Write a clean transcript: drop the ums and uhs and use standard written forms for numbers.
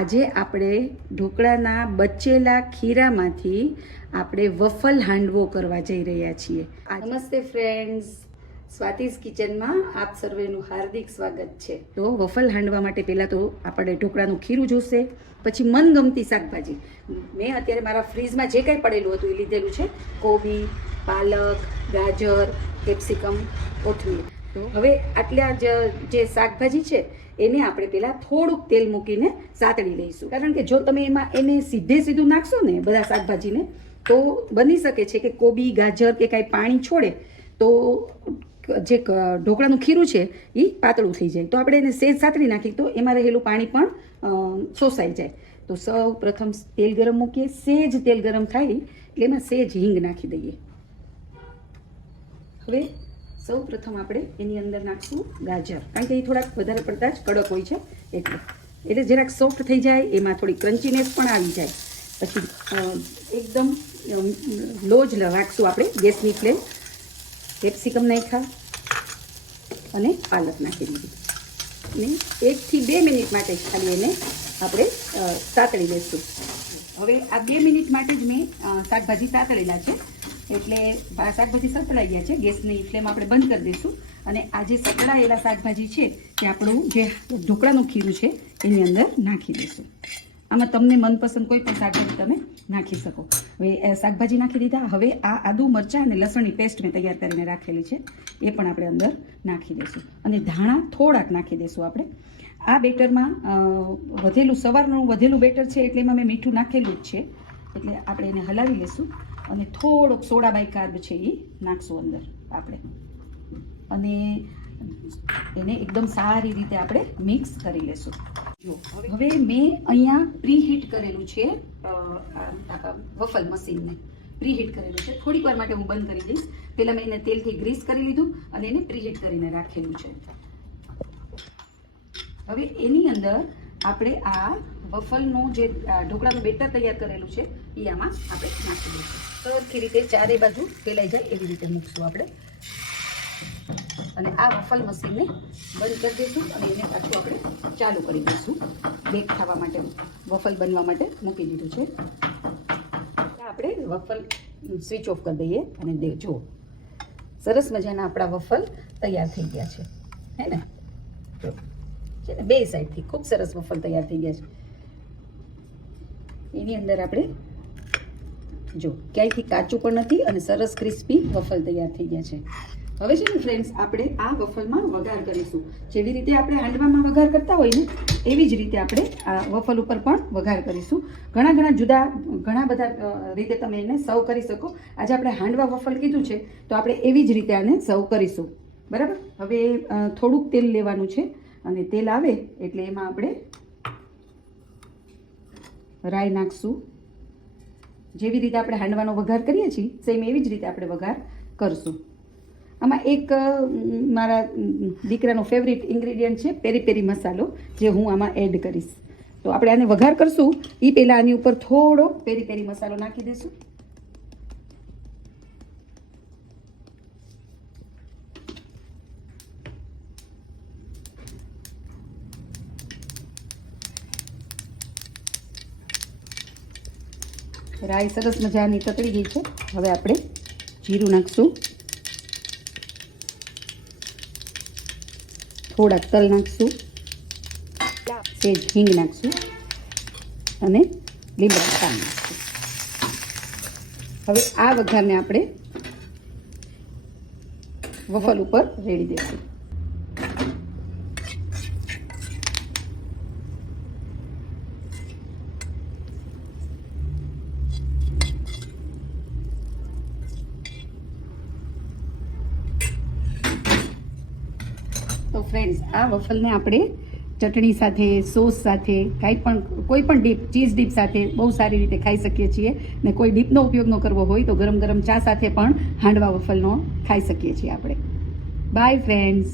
આજે આપણે ઢોકળાના બચેલા ખીરામાંથી આપણે વફલ હાંડવો કરવા જઈ રહ્યા છીએ. નમસ્તે ફ્રેન્ડ્સ, સ્વાતિસ કિચનમાં આપ સર્વેનું હાર્દિક સ્વાગત છે. તો વફલ હાંડવા માટે પહેલાં તો આપણે ઢોકળાનું ખીરું જોશે, પછી મનગમતી શાકભાજી. મેં અત્યારે મારા ફ્રીઝમાં જે કંઈ પડેલું હતું એ લીધેલું છે. કોબી, પાલક, ગાજર, કેપ્સિકમ, કોથમીર. તો હવે આટલા જે શાકભાજી છે એને આપણે પહેલાં થોડુંક તેલ મૂકીને સાતળી લઈશું. કારણ કે જો તમે એમાં એને સીધું નાખશો ને બધા શાકભાજીને, તો બની શકે છે કે કોબી, ગાજર કે કાંઈ પાણી છોડે તો જે ઢોકળાનું ખીરું છે એ પાતળું થઈ જાય. તો આપણે એને સેજ સાતળી નાખી તો એમાં રહેલું પાણી પણ શોષાઈ જાય. તો સૌ પ્રથમ તેલ ગરમ મૂકીએ. સેજ તેલ ગરમ થાય એટલે એમાં સેજ હિંગ નાખી દઈએ. હવે સૌ પ્રથમ આપણે એની અંદર નાખશું ગાજર, કારણ કે એ થોડાક વધારે પડતા જ કડક હોય છે એટલે જરાક સોફ્ટ થઈ જાય, એમાં થોડી ક્રન્ચીનેસ પણ આવી જાય. પછી એકદમ લો જ રાખશું આપણે ગેસની ફ્લેમ. કેપ્સિકમ નાખ્યા અને પાલક નાખી દીધી અને 1 થી 2 મિનિટ માટે ખાલી એને આપણે સાતળી લઈશું. હવે આ 2 મિનિટ માટે જ મેં શાકભાજી સાતળેલા છે એટલે શાકભાજી સતળાઈ ગયા છે. ગેસની ફ્લેમ આપણે બંધ કરી દઈશું અને આ જે સતળાયેલા શાકભાજી છે તે આપણું જે ઢોકળાનું ખીરું છે એની અંદર નાખી દઈશું. આમાં તમને મનપસંદ કોઈ પણ શાકભાજી તમે નાખી શકો. હવે શાકભાજી નાખી દીધા. હવે આ આદુ, મરચાં અને લસણની પેસ્ટ મેં તૈયાર કરીને રાખેલી છે એ પણ આપણે અંદર નાખી દઈશું અને ધાણા થોડાક નાખી દઈશું. આપણે આ બેટરમાં સવારનું વધેલું બેટર છે એટલે એમાં મેં મીઠું નાખેલું જ છે એટલે આપણે એને હલાવી લઈશું અને થોડોક સોડા બાયકાર્બ છે એ નાખશું અંદર આપણે અને એને એકદમ સારી રીતે આપણે મિક્સ કરી લઈશું. જો હવે મેં અહીંયા પ્રીહીટ કરેલું છે વફલ મશીનને પ્રીહીટ કરેલું છે. થોડીક વાર માટે હું બંધ કરી દઈશ. પહેલાં મેં એને તેલથી ગ્રીસ કરી લીધું અને એને પ્રીહીટ કરીને રાખેલું છે. હવે એની અંદર આપણે આ વફલનું જે ઢોકળાનું બેટર તૈયાર કરેલું છે એ આમાં આપણે નાખી દઈશું. સરખી રીતે ચારે બાજુ ફેલાઈ જાય એવી રીતે મૂકશું આપણે અને આ વફલ મશીનને બંધ કરી દઈશું અને એને પાછું આપણે ચાલુ કરી દઈશું. બેક થવા માટે વફલ બનવા માટે મૂકી દીધું છે. આપણે વફલ સ્વિચ ઓફ કરી દઈએ અને જો સરસ મજાના આપણા વફલ તૈયાર થઈ ગયા છે. હે ને? જો છે ને, બે સાઈડથી ખૂબ સરસ વફલ તૈયાર થઈ ગયા છે. એની અંદર આપણે જો ક્યાંયથી કાચું પણ નથી અને સરસ ક્રિસ્પી વફલ તૈયાર થઈ ગયા છે. હવે છે ને ફ્રેન્ડ્સ, આપણે આ વફલમાં વઘાર કરીશું. જેવી રીતે આપણે હાંડવામાં વઘાર કરતા હોય ને એવી જ રીતે આપણે આ વફલ ઉપર પણ વઘાર કરીશું. ઘણા બધા રીતે તમે એને સર્વ કરી શકો. આજે આપણે હાંડવા વફલ કીધું છે તો આપણે એવી જ રીતે આને સર્વ કરીશું. બરાબર? હવે થોડુંક તેલ લેવાનું છે અને તેલ આવે એટલે એમાં આપણે રાઈ નાખશું. જેવી રીતે આપણે હાંડવાનો વઘાર કરીએ છીએ સેમ એવી જ રીતે આપણે વઘાર કરશું. આમાં એક મારા દીકરાનો ફેવરિટ ઇન્ગ્રેડિયન્ટ છે પેરી પેરી મસાલો, જે હું આમાં એડ કરીશ. તો આપણે આને વઘાર કરશું એ પહેલાં આની ઉપર થોડો પેરી પેરી મસાલો નાખી દઈશું. રાઈ સરસ મજાની તતળી ગઈ છે. હવે આપણે જીરું નાખશું, થોડાક તલ નાખશું, સેજ હિંગ નાખશું અને લીમડા પાન નાખશું. હવે આ વઘારને આપણે વફલ ઉપર રેડી દઈશું. તો ફ્રેન્ડ્સ, આ વફલને આપણે ચટણી સાથે, સોસ સાથે, કોઈ પણ ડીપ, ચીઝ ડીપ સાથે બહુ સારી રીતે ખાઈ શકીએ છીએ. ને કોઈ ડીપનો ઉપયોગ ન કરવો હોય તો ગરમ ગરમ ચા સાથે પણ હાંડવા વફલનો ખાઈ શકીએ છીએ આપણે. By friends.